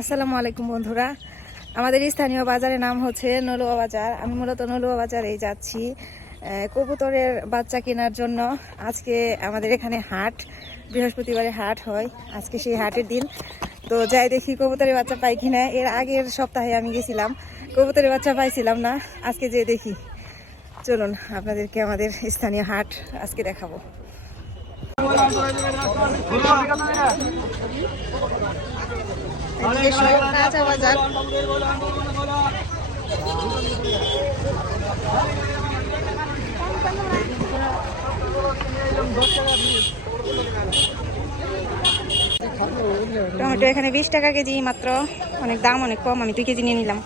আসসালামু আলাইকুম বন্ধুরা, আমাদের স্থানীয় বাজারের নাম হচ্ছে নলুয়া বাজার। আমি মূলত নলুয়া বাজারেই যাচ্ছি কবুতরের বাচ্চা কেনার জন্য। আজকে আমাদের এখানে হাট, বৃহস্পতিবারে হাট হয়। আজকে সেই হাটের দিন, তো যাই দেখি কবুতরের বাচ্চা পাই কিনা। এর আগের সপ্তাহে আমি গেছিলাম, কবুতরের বাচ্চা পাইছিলাম না। আজকে যে দেখি, চলুন আপনাদেরকে আমাদের স্থানীয় হাট আজকে দেখাবো। কাঁচা বাজার, টমেটো এখানে 20 টাকা কেজি মাত্র, অনেক দাম, অনেক কম। আমি 2 কেজি নিয়ে নিলাম।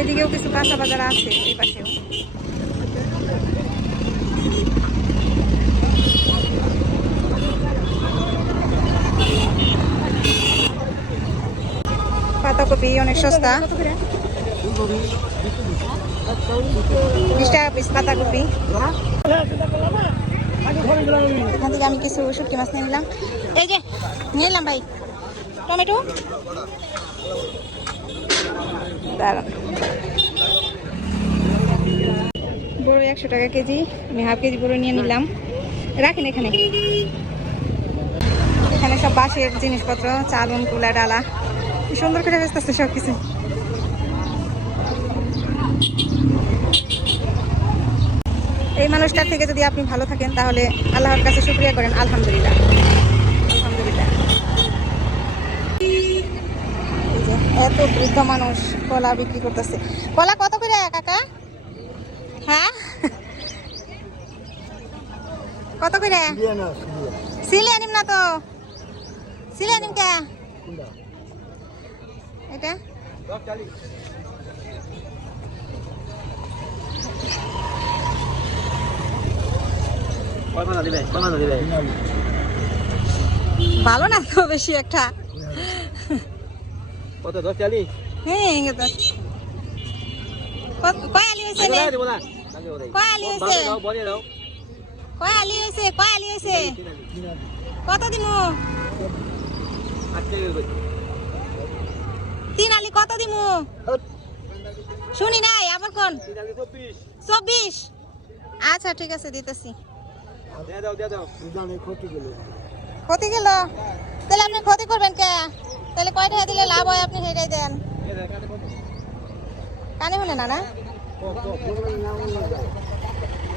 এদিকেও কিছু কাঁচা বাজার আছে, এই পাশেও। পাতাকপি অনেক সস্তা, 20 টাকা পিস পাতাকপি। এখান থেকে আমি কিছু শুটকি মাছ নিয়ে নিলাম। এই যে নিয়ে নিলাম ভাই টমেটো, দাঁড়ান। বড় 100 টাকা কেজি, আমি হাফ কেজি বড় নিয়ে নিলাম। রাখেন এখানে। এখানে সব বাঁশের জিনিসপত্র, চালুন, কুলা, ডালা, সুন্দর করে বেচতেছে সবকিছু। এই মানুষটার থেকে যদি আপনি ভালো থাকেন তাহলে আল্লাহর কাছে শুকরিয়া করেন। আলহামদুলিল্লাহ, আলহামদুলিল্লাহ। এই যে এত বৃদ্ধ মানুষ কলা বিক্রি করতেছে। কলা কত করে কাকা? হ্যাঁ, কত করে? সিলে আনিম না তো, সিলে আনিম কে? এটা ভালো না তো বেশি একটা। কত 10 হ্যাঁ, কয় আলি হয়েছে? কয় আলি হয়েছে? কয় আলি হয়েছে? কয় আলি হয়েছে? কত দিমু? 3 আলি কত দিমু? শুনি নাই, আবার কোন? 24। আচ্ছা ঠিক আছে, দিতেছি। ক্ষতি গেল? তাহলে আপনি ক্ষতি করবেন কে? তাহলে কয় টাকা দিলে লাভ হয় আপনি সেটাই দেন। কানে শুনে না? না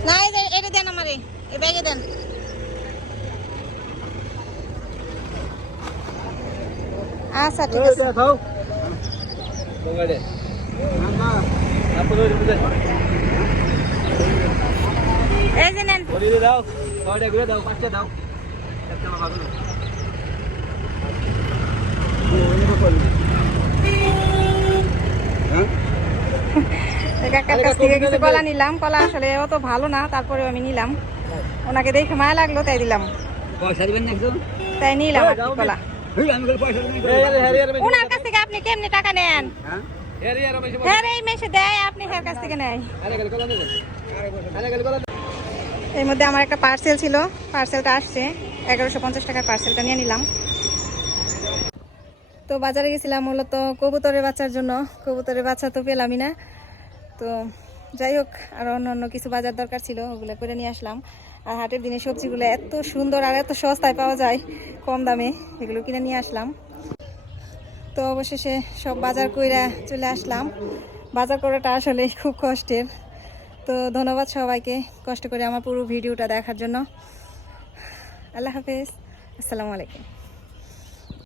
না, এটা দেন আমারে, এই ব্যাগে দেন। আচ্ছা ঠিক আছে। এই যে নেন। কাকার কাছ থেকে কিছু কলা নিলাম। কলা আসলে অত ভালো না, তারপরে আমি নিলাম। ওনাকে দেখে মায়া লাগলো তাই দিলাম, তাই নিলাম আর কি কলা। ওনার কাছ থেকে আপনি কেমনি টাকা নেন? হ্যাঁ, এই মেসে দেয়, আপনি হের কাছ থেকে নেয়। এর মধ্যে আমার একটা পার্সেল ছিল, পার্সেলটা আসছে। 1150 টাকার পার্সেলটা নিয়ে নিলাম। তো বাজারে গেছিলাম মূলত কবুতরের বাচ্চার জন্য। কবুতরের বাচ্চা তো পেলামই না, তো যাই হোক, আরও অন্য কিছু বাজার দরকার ছিল, ওগুলো করে নিয়ে আসলাম। আর হাটের দিনে সবজিগুলো এত সুন্দর আর এত সস্তায় পাওয়া যায়, কম দামে, এগুলো কিনে নিয়ে আসলাম। তো অবশেষে সব বাজার কইরা চলে আসলাম। বাজার করাটা আসলে খুব কষ্টের। তো ধন্যবাদ সবাইকে কষ্ট করে আমার পুরো ভিডিওটা দেখার জন্য। আল্লাহ হাফেজ, আসসালামু আলাইকুম।